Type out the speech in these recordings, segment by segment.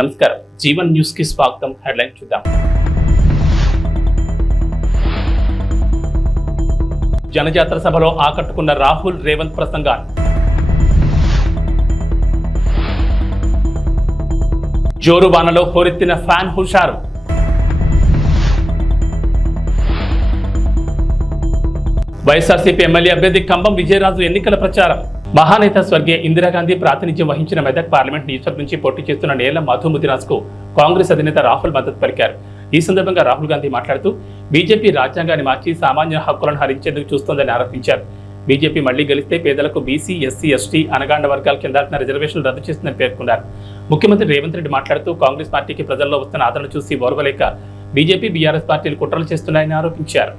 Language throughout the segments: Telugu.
నమస్కారం, జీవన్ న్యూస్ కి స్వాగతం. హెడ్లైన్ చూద్దాం. జనజాతర సభలో ఆకట్టుకున్న రాహుల్ రేవంత్ ప్రసంగాలు. జోరు వానలో హోరెత్తిన ఫ్యాన్ హుషారు. వైఎస్ఆర్సీపీ ఎమ్మెల్యే అభ్యర్థి కంబం విజయరాజు ఎన్నికల ప్రచారం. మహానేత స్వర్గీయ ఇందిరాగాంధీ ప్రాతినిధ్యం వహించిన మెదక్ పార్లమెంట్ నియోజకవర్గం నుంచి పోటీ చేస్తున్న నేల మధుముదిరాజ్ కు కాంగ్రెస్ అధినేత రాహుల్ మద్దతు పలికారు. ఈ సందర్భంగా రాహుల్ గాంధీ మాట్లాడుతూ బీజేపీ రాజ్యాంగాన్ని మార్చి సామాన్య హక్కులను హరించేందుకు చూస్తోందని ఆరోపించారు. బీజేపీ మళ్లీ గెలిస్తే పేదలకు బీసీ, ఎస్సీ, ఎస్టీ, అనగాండ వర్గాల కింద రిజర్వేషన్లు రద్దు చేస్తుందని పేర్కొన్నారు. ముఖ్యమంత్రి రేవంత్ రెడ్డి మాట్లాడుతూ కాంగ్రెస్ పార్టీకి ప్రజల్లో వస్తున్న ఆదరణ చూసి ఓర్వలేక బీజేపీ, బీఆర్ఎస్ పార్టీలు కుట్రలు చేస్తున్నాయని ఆరోపించారు.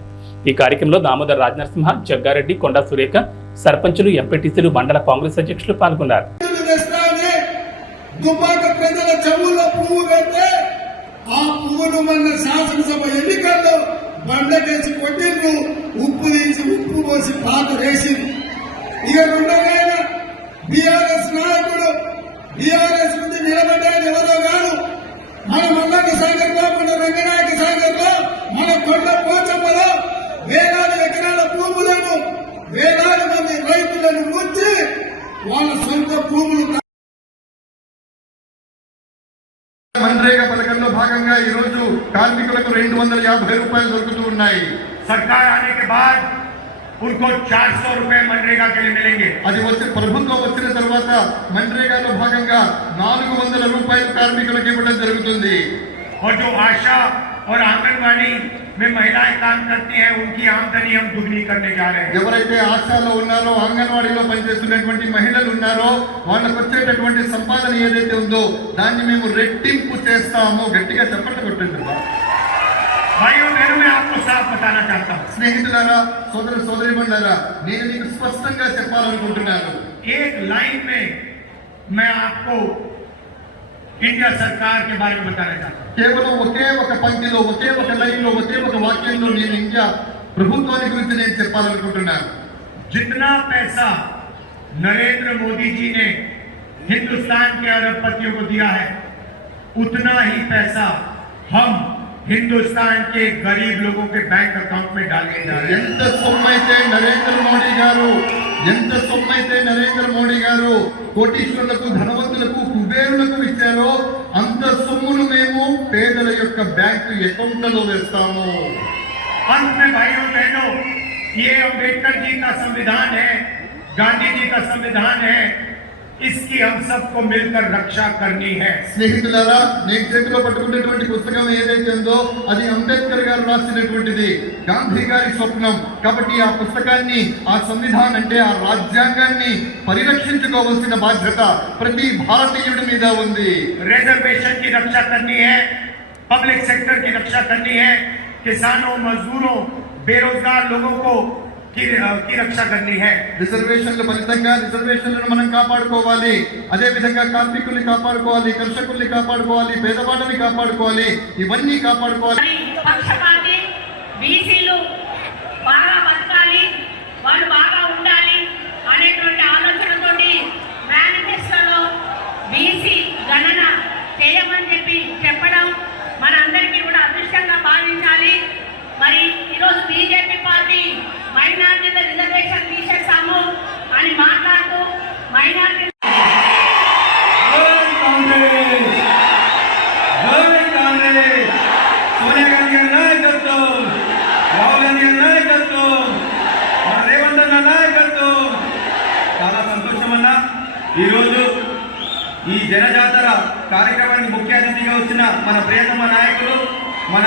ఈ కార్యక్రమంలో దామోదర్ రాజనరసింహ, జగ్గారెడ్డి, కొండా సురేఖ, సర్పంచులు, ఎంపీటీసీలు, మండల కాంగ్రెస్ అధ్యక్షులు పాల్గొన్నారు. శాసనసభ ఎన్నికల్లో బండకేసి కొట్టిండ్రు, ఉప్పు తీసి ఉప్పు పోసి పాత వేసి ఇక ఉండగానే బీఆర్ఎస్ నాయకుడు బీఆర్ఎస్ నుంచి నిలబడ్డాడు ఎవరో కాదు, మన మల్లన్న సాగర్ లో, మన రంగనాయక సాగర్ లో, మన కొండ పోచమ్మలో వేలాది ఎకరాల భూములను, వేలాది మంది రైతులను ముంచి వాళ్ళ సొంత భూములు मनरेगा పథకంలో భాగంగా ఈ రోజు కార్మికులకు 250 రూపాయలు దొరుకుతూ ఉన్నాయి. सरकार आने के बाद उनको 400 रुपए मनरेगा के लिए मिलेंगे. అది వచ్చి ప్రభుత్వం వచ్చిన తర్వాత मनरेगाలో భాగంగా 400 రూపాయలు కార్మికులకు ఇవ్వడం జరుగుతుంది. और जो आशा और आंगनवाड़ी में महिलाएं काम करती हैं, उनकी आमदनी हम दुगनी करने जा रहे हैं. ఎవరైతే ఆశాలో ఉన్నారో, అంగన్వాడీలో పనిచేస్తున్నటువంటి మహిళలు ఉన్నారో వాళ్ళకు వచ్చేటటువంటి సంపాదన ఏదైతే ఉందో దాన్ని మేము రెట్టింపు చేస్తాము. గట్టిగా చప్పట్లు కొట్టండి. भाइयों बहनों, मैं आपको साफ बताना चाहता हूँ. స్నేహితులారా, సోదర సోదరీమణులారా, నేను మీకు స్పష్టంగా చెప్పాలనుకుంటున్నాను. एक लाइन में मैं आपको इंडिया सरकार के बारे में बताना चाहता हूँ. కేవలం ఒకే ఒక పంక్తిలో, ఒకే ఒక లైన్లో, ఒకే ఒక వాక్యంలో నేను ఇండియా ప్రభుత్వాన్ని గురించి నేను చెప్పాలనుకుంటున్నాను. जितना पैसा नरेंद्र मोदी जी ने हिंदुस्तान के अरबपतियों को दिया है, उतना ही पैसा हम हिंदुस्तान के गरीब लोगों के बैंक अकाउंट में डालने जा रहे हैं. ఎంత సొమ్మైతే నరేంద్ర మోడీ గారు కోటీశ్వరులకు, ధనవంతులకు, కుబేరులకు ఇచ్చారో అంత సొమ్మును మేము పేదల యొక్క బ్యాంకు అకౌంట్లలో వేస్తాము. अंत में भाइयों बहनों, ये अम्बेडकर जी का संविधान है, गांधी जी का संविधान है, इसकी हम सबको मिलकर रक्षा करनी है. స్నేహితులారా, నేను చేతిలో పట్టుకున్నటువంటి పుస్తకం ఏదైతే ఉందో అది అంబేద్కర్ గారు రాసినటువంటిది, గాంధీ గారి స్వప్నం. కాబట్టి ఆ పుస్తకాన్ని, ఆ సంవిధానం అంటే ఆ రాజ్యాంగాన్ని పరిరక్షించుకోవాల్సిన బాధ్యత ప్రతి భారతీయుడి మీద ఉంది. रिजर्वेशन की रक्षा करनी है, पब्लिक सेक्टर की रक्षा करनी है, किसानों, मजदूरों, बेरोजगार लोगों को की रक्षा करनी है. రిజర్వేషన్ల ఫలితంగా రిజర్వేషన్లను మనం కాపాడుకోవాలి. అదే విధంగా కార్మికుల్ని కాపాడుకోవాలి, కర్షకుల్ని కాపాడుకోవాలి, పేదవాళ్ళని కాపాడుకోవాలి. ఇవన్నీ కాపాడుకోవాలి. పక్షపాతి బీసీలు బాగా బతకాలి, వాళ్ళు బాగా ఉండాలి అనేటువంటి ఆలోచనతోటి మేనిఫెస్టోలో బీసీ గణన చేయమని చెప్పడం మనందరికీ కూడా అదృష్టంగా భావించాలి. మరి ఈరోజు బీజేపీ పార్టీ మైనార్టీల రిజర్వేషన్ తీసేస్తాము అని మాట్లాడుతూ మైనార్టీ సోనియా గాంధీ గారి నాయకత్వం, రాహుల్ గాంధీ గారి నాయకత్వం, మన రేవంత్ అన్న నాయకత్వం. చాలా సంతోషం అన్న. ఈరోజు ఈ జనజాతర కార్యక్రమానికి ముఖ్య అతిథిగా వచ్చిన మన ప్రియతమ నాయకులు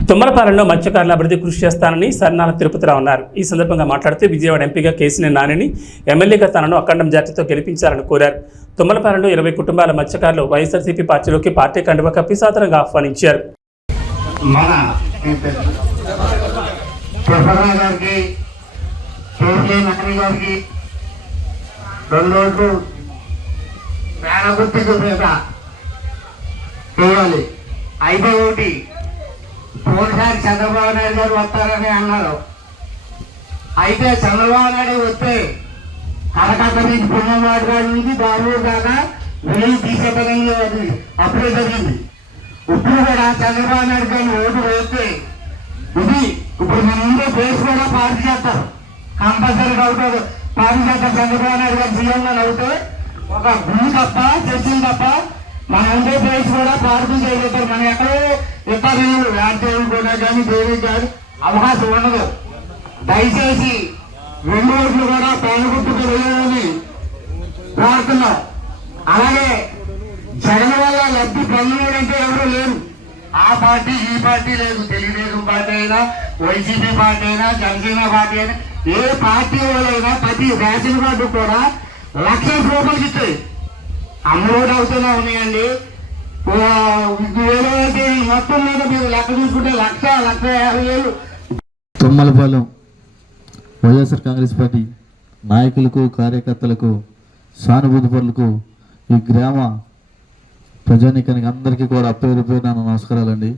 తుమ్మలపాలెంలో మత్స్యకారుల అభివృద్ధి కృషి చేస్తానని సర్నాల తిరుపతిరావు అన్నారు. ఈ సందర్భంగా మాట్లాడుతూ విజయవాడ ఎంపీగా కేసీఆర్ నానిని, ఎమ్మెల్యేగా తనను అఖండం జాతితో గెలిపించాలని కోరారు. తుమ్మలపాలెంలో 20 కుటుంబాల మత్స్యకారులు వైఎస్ఆర్సీపీ పార్టీలోకి పార్టీ కండువా కప్పి సాదరంగా ఆహ్వానించారు. పోయినసారి చంద్రబాబు నాయుడు గారు వస్తారని అన్నారు. అయితే చంద్రబాబు నాయుడు వస్తే కలకత్తా నుంచి పుణ్యవాడ గారి నుంచి బాబు దాకా వెయ్యి తీసేతనంగా అప్పుడే జరిగింది. ఇప్పుడు కూడా చంద్రబాబు నాయుడు గారిని ఓటు వేస్తే ఇది ఇప్పుడు మన ముందు బేస్ కూడా పార్టీ చేస్తారు, కంపల్సరీగా అవుతారు. పార్టీ చేస్తారు. చంద్రబాబు నాయుడు గారు సీఎంగా అవుతే ఒక గుడి తప్ప చర్చలు తప్ప మన ఉండే బేస్ కూడా పార్టీ చేయగలుగుతారు. మన ఎక్కడో ఇతరులు వ్యాఖ్యలు కూడా కానీ దేనికి కానీ అవకాశం ఉండదు. దయచేసి 2 ఓట్లు కూడా పేదగుట్టుకు వేయాలని కోరుతున్నాం. అలాగే జగన్ వల్ల లబ్ధి పొందడంటే ఎవరు లేరు. ఆ పార్టీ ఈ పార్టీ లేదు, తెలుగుదేశం పార్టీ అయినా, వైసీపీ పార్టీ అయినా, జనసేన పార్టీ అయినా, ఏ పార్టీ వాళ్ళైనా ప్రతి రేషన్ కార్డు కూడా 1,00,000 రూపాయలకి ఇచ్చాయి. అమ్మఒడి అవుతూనే ఉన్నాయండి. ఏదైతే మొత్తం మీద మీరు లెక్క చూసుకుంటే 1,50,000 తుమ్మలపాలెం వైఎస్ఆర్ కాంగ్రెస్ పార్టీ నాయకులకు, కార్యకర్తలకు, సానుభూతి పరులకు, ఈ గ్రామ ప్రజానీకానికి అందరికీ కూడా పేరు పేరు నా నమస్కారాలండి.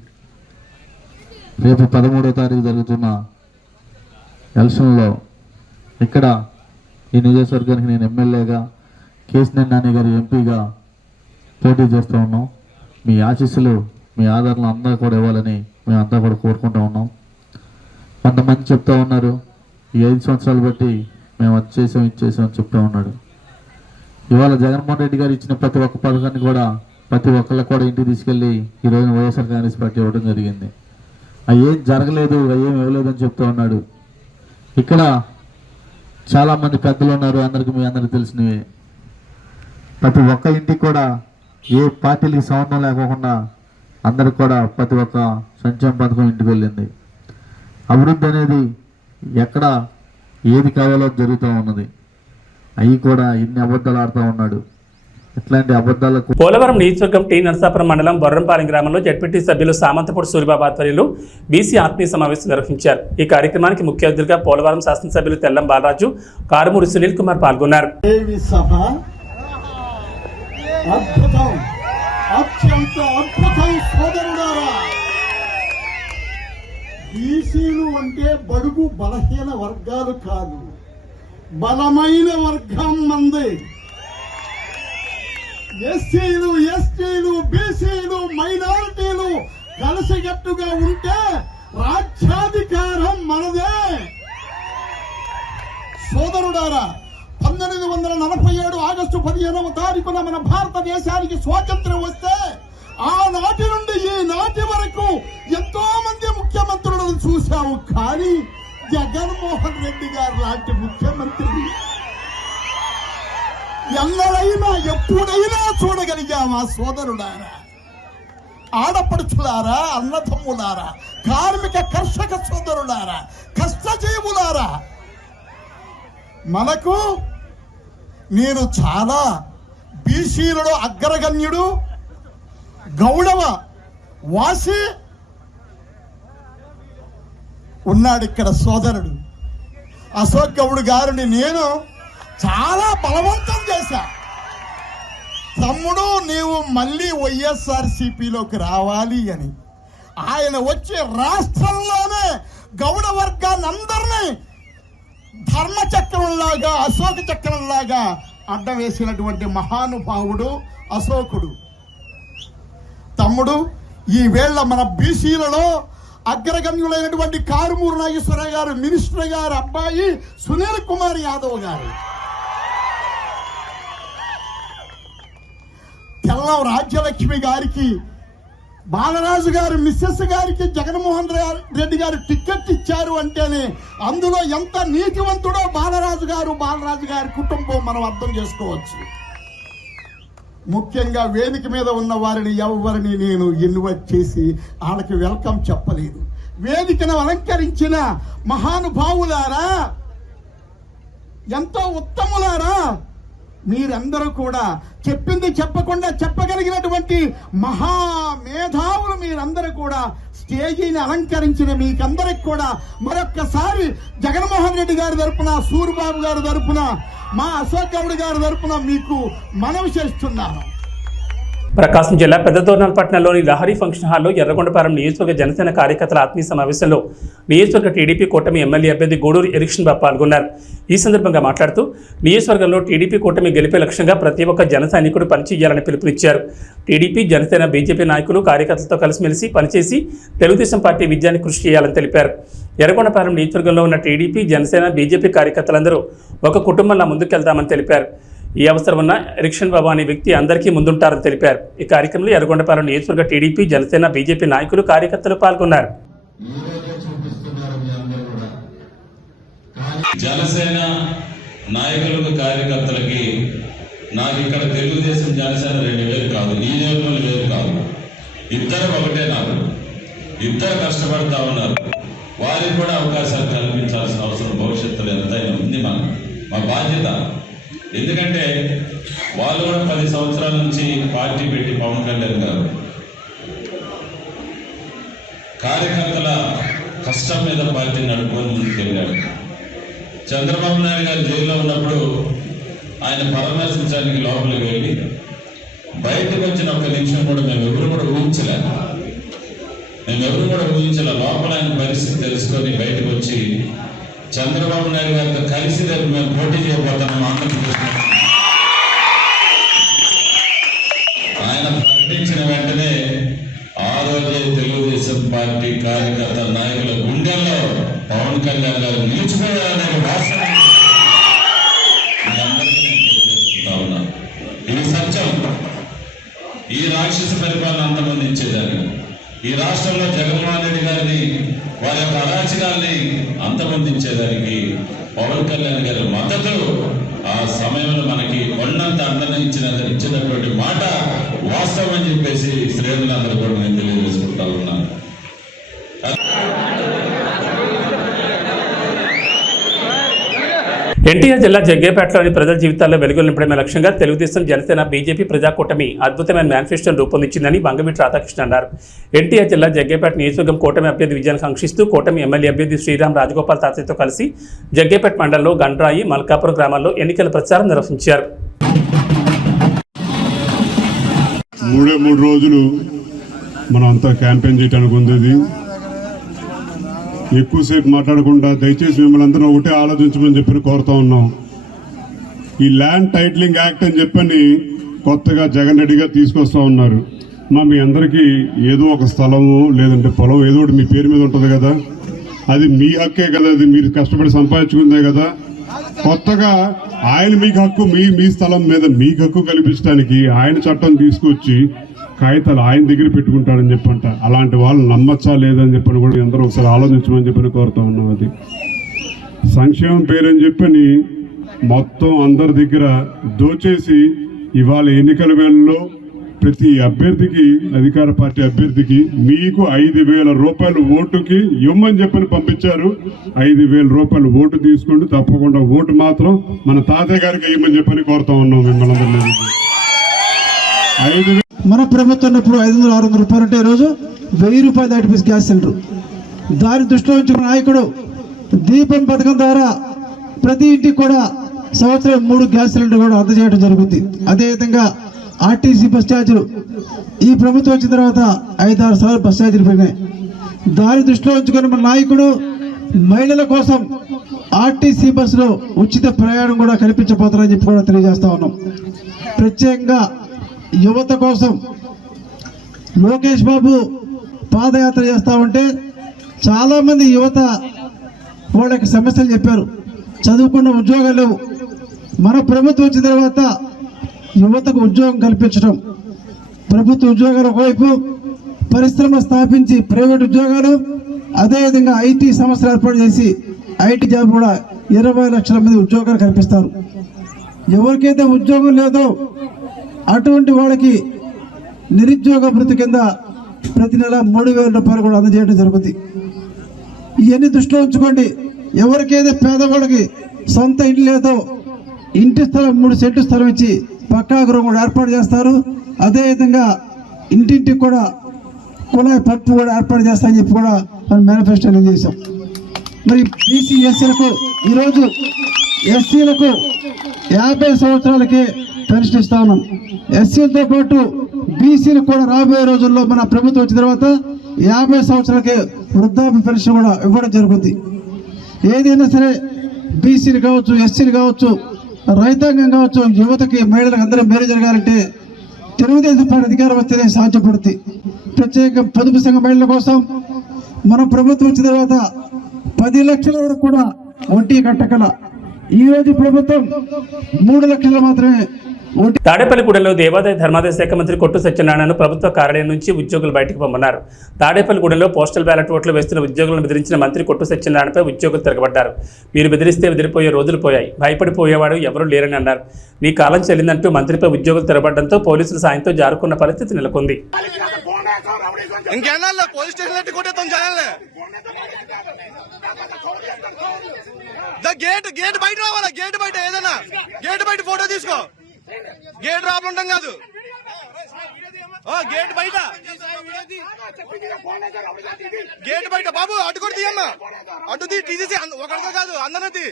రేపు 13వ తారీఖు జరుగుతున్న ఎలక్షన్లో ఇక్కడ ఈ నియోజకవర్గానికి నేను ఎమ్మెల్యేగా, కేసీఆర్ నాని గారి ఎంపీగా పోటీ చేస్తూ ఉన్నాం. మీ ఆశీస్సులు, మీ ఆదరణ అందరూ కూడా ఇవ్వాలని మేమంతా కూడా కోరుకుంటూ ఉన్నాం. కొంతమంది చెప్తా ఉన్నారు, ఈ 5 సంవత్సరాలు బట్టి మేము అది చేసాం, ఇది చేసాం అని చెప్తా ఉన్నాడు. ఇవాళ జగన్మోహన్ రెడ్డి గారు ఇచ్చిన ప్రతి ఒక్క పథకాన్ని కూడా ప్రతి ఒక్కళ్ళకి కూడా ఇంటికి తీసుకెళ్ళి ఈరోజు వైఎస్ఆర్ కాంగ్రెస్ పార్టీ ఇవ్వడం జరిగింది. అవి ఏం జరగలేదు, అవి ఏం ఇవ్వలేదు అని చెప్తూ ఉన్నాడు. ఇక్కడ చాలామంది పెద్దలు ఉన్నారు, మీ అందరికీ తెలిసినవి. ప్రతి ఒక్క ఇంటికి కూడా ఏ పార్టీలకి సంబంధం లేకోకుండా అందరికి కూడా ప్రతి ఒక్క సంక్షేమ పథకం ఇంటికి వెళ్ళింది. అభివృద్ధి అనేది ఎక్కడ ఏది కావాలో జరుగుతూ ఉన్నది. అవి కూడా ఇన్ని అబద్ధాలు ఆడుతూ ఉన్నాడు. ఇట్లాంటి అబద్ధాలకు పోలవరం నియోజకవర్గం టీ నరసాపురం మండలం బొర్రంపాలెం గ్రామంలో జడ్పీటీ సభ్యులు సామంతపూడి సూరిబాబు ఆధ్వర్యంలో బీసీ ఆత్మీయ సమావేశం నిర్వహించారు. ఈ కార్యక్రమానికి ముఖ్య అతిథిగా పోలవరం శాసనసభ్యులు తెల్లం బాలరాజు, కారుమూరి సునీల్ కుమార్ పాల్గొన్నారు. బీసీలు అంటే బడుగు బలహీన వర్గాలు కాదు, బలమైన వర్గం మంది. ఎస్సీలు, ఎస్టీలు, బీసీలు, మైనారిటీలు కలిసికట్టుగా ఉంటే రాజ్యాధికారం మనదే. సోదరుడారా, 1947 ఆగస్టు 15వ తారీఖున మన భారతదేశానికి స్వాతంత్ర్యం వస్తే ఆనాటి నుండి ఈనాటి వరకు ఎంతో మంది ముఖ్యమంత్రులను చూశాము. కానీ జగన్మోహన్ రెడ్డి గారు లాంటి ముఖ్యమంత్రి ఎన్నడైనా ఎప్పుడైనా చూడగలిగామా? సోదరులారా, ఆడపడుచులారా, అన్నదమ్ములారా, కార్మిక కర్షక సోదరులారా, కష్టజీవులారా, మనకు నేను చాలా బీసీలలో అగ్రగణ్యుడు, గౌడవ వాసి ఉన్నాడు ఇక్కడ సోదరుడు అశోక్ గౌడ్ గారిని నేను చాలా బలవంతం చేశా. తమ్ముడు, నీవు మళ్ళీ వైఎస్ఆర్సీపీలోకి రావాలి అని. ఆయన వచ్చి రాష్ట్రంలోనే గౌడ వర్గాన్ని అందరినీ ధర్మచక్రంలాగా, అశోక చక్రంలాగా అడ్డం వేసినటువంటి మహానుభావుడు అశోకుడు. తమ్ముడు, ఈ వేళ మన బీసీలలో అగ్రగణ్యులైనటువంటి కారుమూరి నాగేశ్వరరావు గారు, మినిస్టర్ గారు అబ్బాయి సునీల్ కుమార్ యాదవ్ గారు, తెల్లం రాజ్యలక్ష్మి గారికి, బాలరాజు గారు మిస్సెస్ గారికి జగన్మోహన్ రెడ్డి గారు టికెట్ ఇచ్చారు అంటేనే అందులో ఎంత నీతివంతుడో బాలరాజు గారి కుటుంబం మనం అర్థం చేసుకోవచ్చు. ముఖ్యంగా వేదిక మీద ఉన్న వారిని ఎవరిని నేను ఇన్వైట్ చేసి వాళ్ళకి వెల్కమ్ చెప్పలేదు. వేదికను అలంకరించిన మహానుభావులారా, ఎంతో ఉత్తములారా, మీరందరూ కూడా చెప్పింది చెప్పకుండా చెప్పగలిగినటువంటి మహామేధావులు మీరందరూ కూడా స్టేజీని అలంకరించిన మీకందరికి కూడా మరొక్కసారి జగన్మోహన్ రెడ్డి గారి తరపున, సూరిబాబు గారి తరపున, మా అశోక్ గౌడ్ గారి తరపున మీకు మనవి చేస్తున్నాను. ప్రకాశం జిల్లా పెద్దదోర్నాలపట్నంలోని లహరి ఫంక్షన్ హాల్లో ఎర్రగొండపాలెం నియోజకవర్గ జనసేన కార్యకర్తల ఆత్మీయ సమావేశంలో నియోజకవర్గ టీడీపీ కూటమి ఎమ్మెల్యే అభ్యర్థి గూడూరు ఎరిక్షన్ బాబు పాల్గొన్నారు. ఈ సందర్భంగా మాట్లాడుతూ నియోజకవర్గంలో టీడీపీ కూటమి గెలిపే లక్ష్యంగా ప్రతి ఒక్క జన సైనికుడు పనిచేయాలని పిలుపునిచ్చారు. టీడీపీ, జనసేన, బీజేపీ నాయకులు కార్యకర్తలతో కలిసిమెలిసి పనిచేసి తెలుగుదేశం పార్టీ విజయానికి కృషి చేయాలని తెలిపారు. ఎర్రగొండపాలెం నియోజకవర్గంలో ఉన్న టీడీపీ, జనసేన, బీజేపీ కార్యకర్తలందరూ ఒక కుటుంబంలా ముందుకెళ్తామని తెలిపారు. ఈ అవసరం ఉన్న ఎరిక్షన్ బాబు అనే వ్యక్తి అందరికీ ముందుంటారని తెలిపారు. ఈ కార్యక్రమంలో ఎర్రగొండపాలెం నియోజకవర్గ టీడీపీ, జనసేన, బీజేపీ నాయకులు, కార్యకర్తలు పాల్గొన్నారు. జనసేన నాయకులకు, కార్యకర్తలకి నాకు ఇక్కడ తెలుగుదేశం, జనసేన 2 వేలు కాదు, ఈ నియోజకవర్గంలో వేరు కాదు, ఇద్దరు ఒకటే. నాకు ఇద్దరు కష్టపడతా ఉన్నారు. వారికి కూడా అవకాశాలు కల్పించాల్సిన అవసరం భవిష్యత్తులో ఎంతైనా ఉంది. మా బాధ్యత. ఎందుకంటే వాళ్ళు కూడా 10 సంవత్సరాల నుంచి పార్టీ పెట్టి పవన్ కళ్యాణ్ గారు కార్యకర్తల కష్టం మీద పార్టీ నడుపుకొని ముందుకెళ్ళాడు. చంద్రబాబు నాయుడు గారు జైల్లో ఉన్నప్పుడు ఆయన పరామర్శించడానికి లోపలికి వెళ్ళి బయటకు వచ్చిన ఒక్క నిమిషం కూడా మేమెవరు కూడా ఊహించలే. లోపల ఆయన పరిస్థితి తెలుసుకొని బయటకు వచ్చి చంద్రబాబు నాయుడు గారితో కలిసి రేపు మేము పోటీ చేయబోతున్నాం ఆంధ్రప్రదేశ్. ఆయన ప్రకటించిన వెంటనే ఆ రోజే తెలుగుదేశం పార్టీ కార్యకర్త నాయకుల గుండెల్లో పవన్ కళ్యాణ్ గారు నిలిచిపోయారనే వాస్తవం మీ అందరికీ నేను తెలియజేసుకుంటా ఉన్నాను. ఇది సత్యం. ఈ రాక్షస పరిపాలన అంతమందించేదాన్ని, ఈ రాష్ట్రంలో జగన్మోహన్ రెడ్డి గారిని, వారి యొక్క అరాచకాల్ని అంతమొందించేదానికి పవన్ కళ్యాణ్ గారి మద్దతు ఆ సమయంలో మనకి కొండంత అండన ఇచ్చినటువంటి మాట వాస్తవం అని చెప్పేసి శ్రేణులందరూ కూడా నేను తెలియజేసుకుంటా ఉన్నాను. ఎన్టీఆర్ జిల్లా జగ్గేపేటలోని ప్రజల జీవితాల్లో వెలుగులు నింపడమే లక్ష్యంగా తెలుగుదేశం, జనసేన, బీజేపీ ప్రజాకూటమి అద్భుతమైన మేనిఫెస్టోను రూపొందించిందని వంగవీటి రాధాకృష్ణ అన్నారు. ఎన్టీఆర్ జిల్లా జగ్గేపేట నియోజకవర్గం కూటమి అభ్యర్థి విజయాన్ని కాంక్షిస్తూ కూటమి ఎమ్మెల్యే అభ్యర్థి శ్రీరామ్ రాజగోపాల్ తాతయ్యతో కలిసి జగ్గేపేట మండలంలో గండ్రాయి, మల్కాపురం గ్రామాల్లో ఎన్నికల ప్రచారం నిర్వహించారు. 3 రోజులు మనం అంతా క్యాంపెయిన్ చేయడానికి ఉంది. ఎక్కువసేపు మాట్లాడకుండా దయచేసి మిమ్మల్ని అందరూ ఒకటే ఆలోచించమని చెప్పి కోరుతా ఉన్నాం. ఈ ల్యాండ్ టైటిలింగ్ యాక్ట్ అని చెప్పని కొత్తగా జగన్ రెడ్డి గారు తీసుకొస్తా ఉన్నారు. మీ అందరికీ ఏదో ఒక స్థలము లేదంటే పొలం ఏదో ఒకటి మీ పేరు మీద ఉంటుంది కదా, అది మీ హక్కే కదా, అది మీరు కష్టపడి సంపాదించుకుందే కదా. కొత్తగా ఆయన మీకు హక్కు, మీ స్థలం మీద మీకు హక్కు కల్పించడానికి ఆయన చట్టం తీసుకొచ్చి కాగితాలు ఆయన దగ్గర పెట్టుకుంటాడని చెప్పంట. అలాంటి వాళ్ళు నమ్మచ్చా లేదని చెప్పని కూడా అందరూ ఒకసారి ఆలోచించమని చెప్పని కోరుతా ఉన్నాం. అది సంక్షేమం పేరని చెప్పని మొత్తం అందరి దగ్గర దోచేసి ఇవాళ ఎన్నికల వేళల్లో ప్రతి అభ్యర్థికి, అధికార పార్టీ అభ్యర్థికి మీకు 5,000 రూపాయలు ఓటుకి ఇవ్వమని చెప్పని పంపించారు. 5,000 రూపాయలు ఓటు తీసుకుంటూ తప్పకుండా ఓటు మాత్రం మన తాతయ్య గారికి ఇవ్వమని చెప్పని కోరుతా ఉన్నాం మిమ్మల్ని అందరినీ. మన ప్రభుత్వం ఉన్నప్పుడు 500-600 రూపాయలు ఉంటే ఈరోజు 1000 రూపాయలు దాటిపోయి గ్యాస్ సిలిండర్. దాని దృష్టిలో ఉంచుకున్న నాయకుడు దీపం పథకం ద్వారా ప్రతి ఇంటికి కూడా సంవత్సరం 3 గ్యాస్ సిలిండర్ కూడా అందజేయడం జరుగుతుంది. అదేవిధంగా ఆర్టీసీ బస్ ఛార్జీలు ఈ ప్రభుత్వం వచ్చిన తర్వాత 5-6 సార్లు బస్ ఛార్జీలు పెరిగినాయి. దాని దృష్టిలో ఉంచుకొని మన నాయకుడు మహిళల కోసం ఆర్టీసీ బస్సులో ఉచిత ప్రయాణం కూడా కల్పించబోతున్నారని చెప్పి కూడా తెలియజేస్తా ఉన్నాం. ప్రత్యేకంగా యువత కోసం లోకేష్ బాబు పాదయాత్ర చేస్తూ ఉంటే చాలామంది యువత వాళ్ళ యొక్క సమస్యలు చెప్పారు. చదువుకున్న ఉద్యోగాలు లేవు. మన ప్రభుత్వం వచ్చిన తర్వాత యువతకు ఉద్యోగం కల్పించడం, ప్రభుత్వ ఉద్యోగాలు ఒకవైపు, పరిశ్రమ స్థాపించి ప్రైవేట్ ఉద్యోగాలు, అదేవిధంగా ఐటీ సంస్థలు ఏర్పాటు చేసి ఐటీ జాబ్ కూడా 20 లక్షల మంది ఉద్యోగాలు కల్పిస్తారు. ఎవరికైతే ఉద్యోగం లేదో అటువంటి వాళ్ళకి నిరుద్యోగ భృతి కింద ప్రతి నెల 3,000 రూపాయలు కూడా అందజేయడం జరుగుతుంది. ఇవన్నీ దృష్టిలో ఉంచుకోండి. ఎవరికైతే పేదవాళ్ళకి సొంత ఇల్లు లేదో ఇంటి స్థలం 3 సెంటు స్థలం ఇచ్చి పక్కా గృహం కూడా ఏర్పాటు చేస్తారు. అదేవిధంగా ఇంటింటికి కూడా కుళాయి పట్టు కూడా ఏర్పాటు చేస్తారని చెప్పి కూడా మనం మేనిఫెస్టోలో చేసాం. మరి బీసీ ఎస్సీలకు ఈరోజు ఎస్సీలకు 50 సంవత్సరాలకే పెన్షన్ ఇస్తా ఉన్నాం. ఎస్సీలతో పాటు బీసీ బీసీలు కూడా రాబోయే రోజుల్లో మన ప్రభుత్వం వచ్చిన తర్వాత 50 సంవత్సరాలకే వృద్ధాప్య పెన్షన్ కూడా ఇవ్వడం జరుగుతుంది. ఏదైనా సరే బీసీలు కావచ్చు, ఎస్సీలు కావచ్చు, రైతాంగం కావచ్చు, యువతకి, మహిళలకు అందరూ మేలు జరగాలంటే తెలుగుదేశం పార్టీ అధికారం వస్తేనే సాధ్యపడుతుంది. ప్రత్యేక పొదుపు సంఘ మహిళల కోసం మన ప్రభుత్వం వచ్చిన తర్వాత 10 లక్షల వరకు కూడా వడ్డీ కట్టగల ఈ రోజు ప్రభుత్వం 3 లక్షలు మాత్రమే వడ్డీ. తాడేపల్లిగూడెంలో దేవాదాయ ధర్మాదాయ శాఖ మంత్రి కొట్టు సత్యనారాయణను ప్రభుత్వ కార్యాలయం నుంచి ఉద్యోగులు బయటకు పొమ్మన్నారు. తాడేపల్లిగూడెంలో పోస్టల్ బ్యాలెట్ ఓట్లు వేస్తున్న ఉద్యోగులను బెదిరించిన మంత్రి కొట్టు సత్యనారాయణపై ఉద్యోగులు తిరగబడ్డారు. మీరు బెదిరిస్తే బెదిరిపోయే రోజులు పోయాయి, భయపడిపోయేవాడు ఎవరూ లేరని అన్నారు. మీ కాలం చెల్లిందంటూ మంత్రిపై ఉద్యోగులు తిరగబడడంతో పోలీసుల సాయంతో జారుకున్న పరిస్థితి నెలకొంది. గేట్ బయట రావాలా, గేట్ బయట ఏదైనా గేట్ బయట ఫోటో తీసుకో, గేట్ రాబడి ఉంటాం కాదు, గేట్ బయట, గేట్ బయట బాబు అటు కూడా తీయమ్మా, అటు తీసేసి ఒకరితో కాదు అందరూ తీ.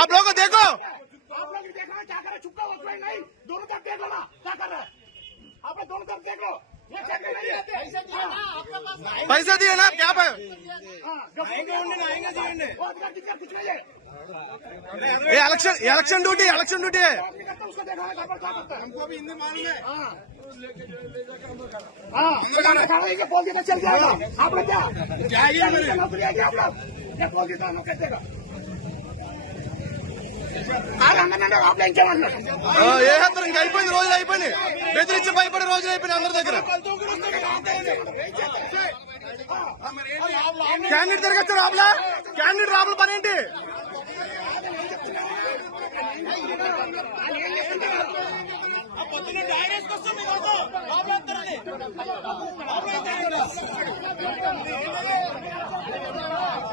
आप लोग को देखो, पैसा दिए ना क्या पे इलेक्शन ड्यूटी है, हमको भी हिंदी मालूम है। आप लोग क्या అయిపోయింది, రోజులు అయిపోయినాయి, బెదిరించి భయపడే రోజులు అయిపోయినాయి అందరి దగ్గర. క్యాండిడేట్ తిరగచ్చు రాబులా, క్యాండిడేట్ రాబుల పని ఏంటి?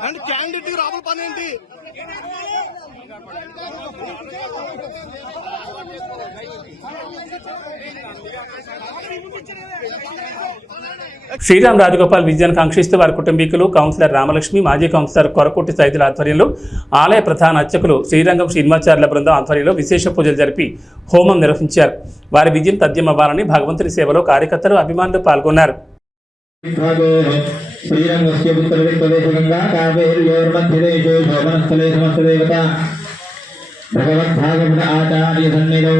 అంటే క్యాండిడేట్ రాబుల పని ఏంటి? శ్రీరామ్ రాజగోపాల్ విజయాన్ని కాంక్షిస్తూ వారి కుటుంబీకులు, కౌన్సిలర్ రామలక్ష్మి, మాజీ కౌన్సిలర్ కొరకొట్టి సైదుల ఆధ్వర్యంలో ఆలయ ప్రధాన అర్చకులు శ్రీరంగం శ్రీనివాచార్యుల బృందం ఆధ్వర్యంలో విశేష పూజలు జరిపి హోమం నిర్వహించారు. వారి విజయం తథ్యమవ్వాలని భగవంతుని సేవలో కార్యకర్తలు, అభిమానులు పాల్గొన్నారు. శ్రీరంగస్య ఉత్తరదిక్ప్రదేశగంగా కావేర్యోర్మధ్యదేశే శోభనస్థలే సమస్తదేవతా భగవద్భాగవత ఆచార్య సన్నిధౌ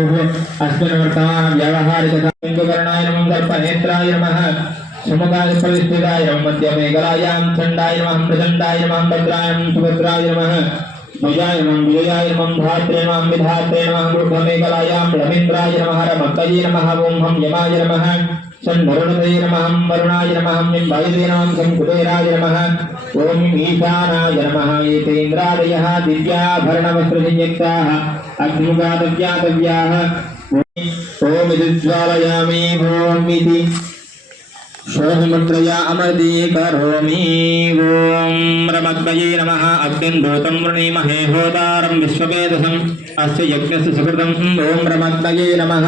అస్మిన్ వర్తమాన వ్యవహారికర్ణాయ నమః సర్పనేత్రాయ నమః సుముఖాయ ప్రవిష్టితాయ నమః మధ్యమేకలాయాం చండాయ నమః ప్రచండాయ నమః భద్రాయ నమః సుభద్రాయ నమః భుజాయ నమః విజయాయ నమః ధాత్రే నమః విధాత్రే నమః వృద్ధమేకలాయాం రవీంద్రాయ నమః రమత్తయే నమః ఓం హం యమాయ నమః వరుణాయ నమః వరుణాయ నమః నింబాయ నమః కుబేరాయ నమః ఓం ఈశానాయ నమః ఏతేంద్రాదయః దివ్యాభరణవస్త్రసంయుక్తాః అగ్నిముఖాదవ్యాతవ్యాః ఓం విద్జ్వాలయామి ఓం ఇతి శోభముద్రయా అమర్దీ కరోమి ఓం రమద్వయే నమః అగ్నిం దూతం వృణీమహే హోతారం విశ్వవేదసం అస్య యజ్ఞస్య సుకృతం ఓం రమద్వయే నమః.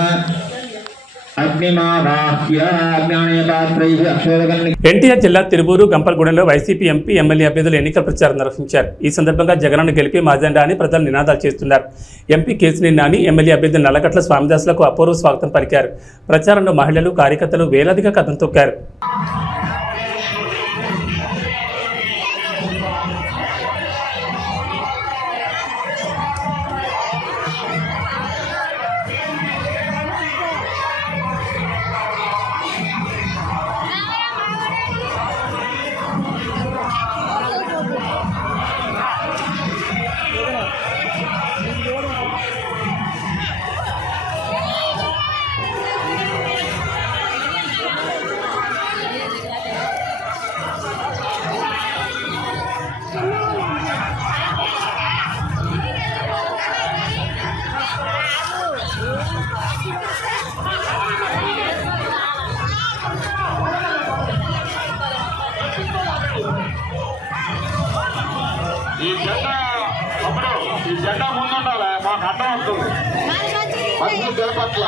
ఎన్టీఆర్ జిల్లా తిరువూరు, గంపలగూడెంలో వైసీపీ ఎంపీ, ఎమ్మెల్యే అభ్యర్థులు ఎన్నికల ప్రచారం నిర్వహించారు. ఈ సందర్భంగా జగనన్న గెలిపి మాజెండా అని ప్రజలు నినాదాలు చేస్తున్నారు. ఎంపీ కేశినేని నాని, ఎమ్మెల్యే అభ్యర్థి నల్లగట్ల స్వామిదాసులకు అపూర్వ స్వాగతం పలికారు. ప్రచారంలో మహిళలు, కార్యకర్తలు వేలాదిగా కథం తొక్కారు. ఈ జెండా ముందుండాలి, మాకు అడ్డం వస్తుంది. మంచి చేపట్ల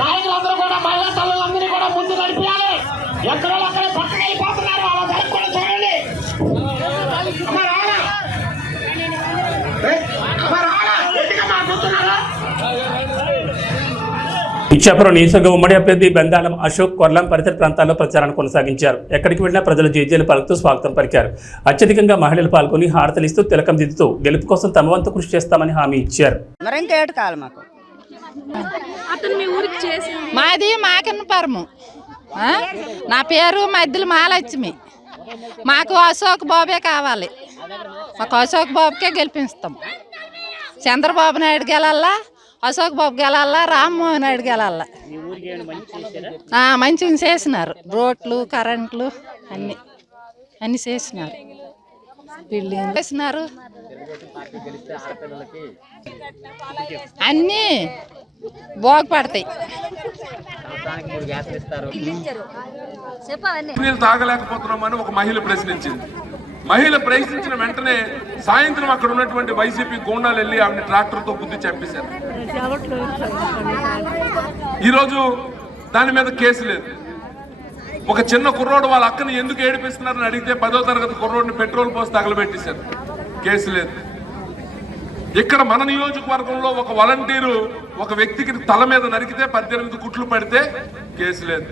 నాయకులందరూ కూడా మహిళా తల్లులందరినీ కూడా ముందు నడిపించాలి. ఎక్కడో అక్కడ పక్కన వెళ్ళిపోతున్నారు, వాళ్ళ కూడా చూడండి. ఇచ్చాపురం నియోజకవర్గ ఉమ్మడి అభ్యర్థి బెందాలం అశోక్ కొర్లం పరిసర ప్రాంతాల్లో ప్రచారాన్ని కొనసాగించారు. ఎక్కడికి వెళ్లినా ప్రజలు జేజేలు పలుకుతూ స్వాగతం పలికారు. అత్యధికంగా మహిళలు పాల్గొని హారతలిస్తూ తిలకం దిద్దుతూ గెలుపు కోసం తమ వంతు కృషి చేస్తామని హామీ ఇచ్చారు. మాది మాకన్నపురము. నా పేరు మధ్యలో మహాలక్ష్మి. మాకు అశోక్ బాబే కావాలి. మాకు అశోక్ బాబుకే గెలిపిస్తాం. చంద్రబాబు నాయుడు గెలల్లా, అశోక్ బాబు గెలల్లా, రామ్మోహన్ నాయుడు గెలల్లా. మంచిగా చేసినారు. రోడ్లు, కరెంట్లు అన్ని చేసినారు. బిల్డింగ్ చేసినారు. అన్నీ బాగుపడతాయి. నీళ్ళు తాగలేకపోతున్నామని ఒక మహిళ ప్రశ్నించింది. మహిళ ప్రశ్నించిన వెంటనే సాయంత్రం అక్కడ ఉన్నటువంటి వైసీపీ గూండాలు వెళ్ళి ఆవిడ ట్రాక్టర్తో గుద్ది చంపేశారు. ఈరోజు దాని మీద కేసు లేదు. ఒక చిన్న కుర్రోడు వాళ్ళ అక్కని ఎందుకు ఏడిపిస్తున్నారని అడిగితే 10వ తరగతి కుర్రోడిని పెట్రోల్ పోసి తగలబెట్టేశారు. కేసు లేదు. ఇక్కడ మన నియోజకవర్గంలో ఒక వాలంటీరు ఒక వ్యక్తికి తల మీద నరికితే 18 కుట్లు పడితే కేసు లేదు.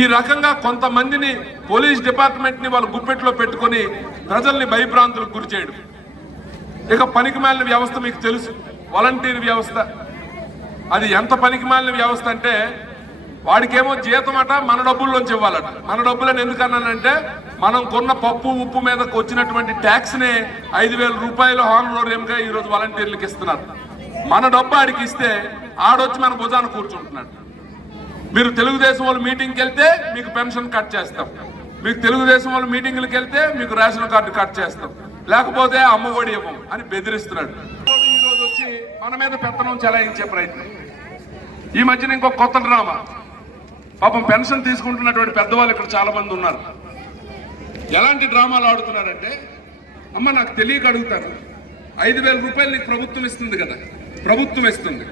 ఈ రకంగా కొంతమందిని పోలీస్ డిపార్ట్మెంట్ ని వాళ్ళ గుప్పెట్లో పెట్టుకొని ప్రజల్ని భయభ్రాంతులకు గురి చేయడం. ఇక పనికిమాలిన వ్యవస్థ మీకు తెలుసు, వాలంటీర్ వ్యవస్థ. అది ఎంత పనికిమాలిన వ్యవస్థ అంటే వాడికేమో జీతం అట మన డబ్బుల్లోంచి ఇవ్వాలట. మన డబ్బులని ఎందుకన్నానంటే మనం కొన్న పప్పు ఉప్పు మీద వచ్చినటువంటి ట్యాక్స్ నే 5,000 రూపాయలు హానరోరియంగా ఈరోజు వాలంటీర్లకు ఇస్తున్నారు. మన డబ్బు ఆడికి ఇస్తే ఆడొచ్చి మన భుజాన కూర్చుంటున్నాడు. మీరు తెలుగుదేశం వాళ్ళు మీటింగ్కి వెళ్తే మీకు పెన్షన్ కట్ చేస్తాం, మీకు తెలుగుదేశం వాళ్ళు మీటింగ్లకు వెళ్తే మీకు రేషన్ కార్డు కట్ చేస్తాం, లేకపోతే అమ్మఒడి ఇవ్వం అని బెదిరిస్తున్నాడు. ఈరోజు వచ్చి మన మీద పెత్తనం చెలాయించే ప్రయత్నం. ఈ మధ్యన ఇంకో కొత్త డ్రామా. పాపం పెన్షన్ తీసుకుంటున్నటువంటి పెద్దవాళ్ళు ఇక్కడ చాలా మంది ఉన్నారు. ఎలాంటి డ్రామాలు ఆడుతున్నారంటే, అమ్మ నాకు తెలియక అడుగుతారు, 5,000 రూపాయలు నీకు ప్రభుత్వం ఇస్తుంది కదా, ప్రభుత్వం ఇస్తుంది.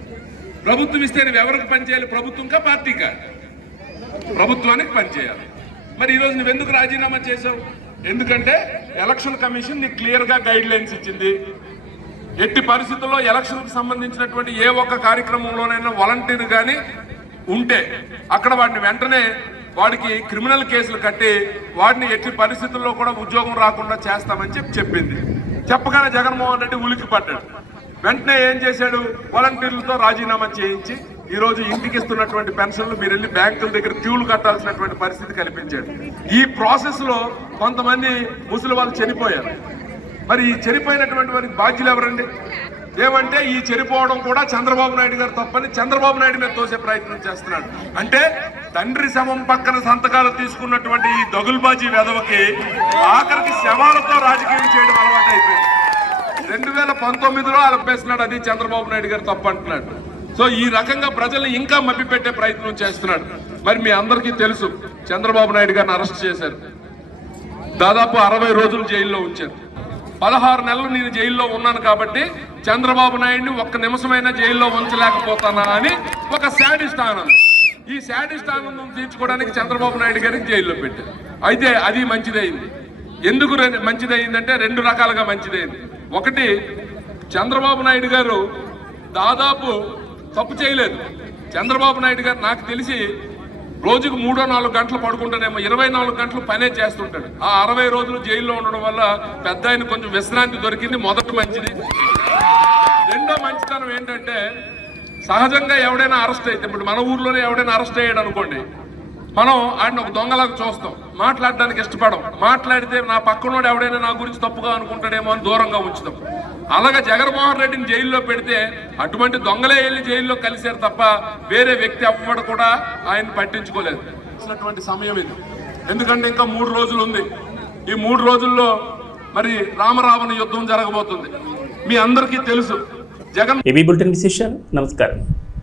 ప్రభుత్వం ఇస్తే నువ్వు ఎవరికి పనిచేయాలి? ప్రభుత్వంకా పార్టీకా? ప్రభుత్వానికి పనిచేయాలి. మరి ఈరోజు నువ్వెందుకు రాజీనామా చేసావు? ఎందుకంటే ఎలక్షన్ కమిషన్ నీకు క్లియర్గా గైడ్ లైన్స్ ఇచ్చింది. ఎట్టి పరిస్థితుల్లో ఎలక్షన్కి సంబంధించినటువంటి ఏ ఒక్క కార్యక్రమంలోనైనా వాలంటీర్ కానీ ఉంటే అక్కడ వాడిని వెంటనే వాడికి క్రిమినల్ కేసులు కట్టి వాడిని ఎట్టి పరిస్థితుల్లో కూడా ఉద్యోగం రాకుండా చేస్తామని చెప్పింది. చెప్పగానే జగన్మోహన్ రెడ్డి ఉలికి పడ్డాడు. వెంటనే ఏం చేశాడు? వాలంటీర్లతో రాజీనామా చేయించి ఈరోజు ఇంటికి ఇస్తున్నటువంటి పెన్షన్లు మీరు వెళ్ళి బ్యాంకుల దగ్గర క్యూలు కట్టాల్సినటువంటి పరిస్థితి కల్పించాడు. ఈ ప్రాసెస్ లో కొంతమంది ముసలి వాళ్ళు చనిపోయారు. మరి ఈ చనిపోయినటువంటి వారికి బాధ్యులు ఎవరండి? ఏమంటే ఈ చనిపోవడం కూడా చంద్రబాబు నాయుడు గారు తప్పని చంద్రబాబు నాయుడు మీద తోసే ప్రయత్నం చేస్తున్నాడు. అంటే తండ్రి శవం పక్కన సంతకాలు తీసుకున్నటువంటి ఈ దగుల్బాజీ వెధవకి ఆఖరికి శవాలతో రాజకీయం చేయడం అలవాటు అయిపోయింది. 2019లో అలపేస్తున్నాడు, అది చంద్రబాబు నాయుడు గారు తప్పు అంటున్నాడు. సో ఈ రకంగా ప్రజల్ని ఇంకా మభ్యపెట్టే ప్రయత్నం చేస్తున్నాడు. మరి మీ అందరికీ తెలుసు, చంద్రబాబు నాయుడు గారిని అరెస్ట్ చేశారు. దాదాపు 60 రోజులు జైల్లో ఉంచారు. 16 నెలలు నేను జైల్లో ఉన్నాను కాబట్టి చంద్రబాబు నాయుడిని ఒక్క నిమిషమైనా జైల్లో ఉంచలేకపోతానా అని ఒక శాడిస్ట్ ఆనందం. ఈ శాడిస్ట్ ఆనందం తీర్చుకోవడానికి చంద్రబాబు నాయుడు గారికి జైల్లో పెట్టారు. అయితే అది మంచిదైంది. ఎందుకు మంచిదైందంటే 2 రకాలుగా మంచిదైంది. ఒకటి, చంద్రబాబు నాయుడు గారు దాదాపు తప్పు చేయలేదు. చంద్రబాబు నాయుడు గారు నాకు తెలిసి రోజుకు 3-4 గంటలు పడుకుంటానేమో, 24 గంటలు పనే చేస్తుంటాడు. ఆ 60 రోజులు జైల్లో ఉండడం వల్ల పెద్ద ఆయన కొంచెం విశ్రాంతి దొరికింది. మొదటి మంచిది. రెండో మంచితనం ఏంటంటే, సహజంగా ఎవడైనా అరెస్ట్ అయితే, ఇప్పుడు మన ఊర్లోనే ఎవడైనా అరెస్ట్ అయ్యాడు అనుకోండి, మనం ఆయన ఒక దొంగలాగా చూస్తాం, మాట్లాడడానికి ఇష్టపడం. మాట్లాడితే నా పక్కనోడు ఎవడైనా నా గురించి తప్పుగా అనుకుంటాడేమో అని దూరంగా ఉంచుతాం. అలాగే జగన్మోహన్ రెడ్డిని జైల్లో పెడితే అటువంటి దొంగలే వెళ్ళి జైల్లో కలిశారు తప్ప వేరే వ్యక్తి ఎవ్వడు కూడా ఆయన పట్టించుకోలేదు. సమయం ఇది. ఎందుకంటే ఇంకా 3 రోజులు ఉంది. ఈ 3 రోజుల్లో మరి రామరావణ యుద్ధం జరగబోతుంది. మీ అందరికీ తెలుసు. జగన్ ఏబీ బులెటిన్ విశేషాలు. నమస్కారం.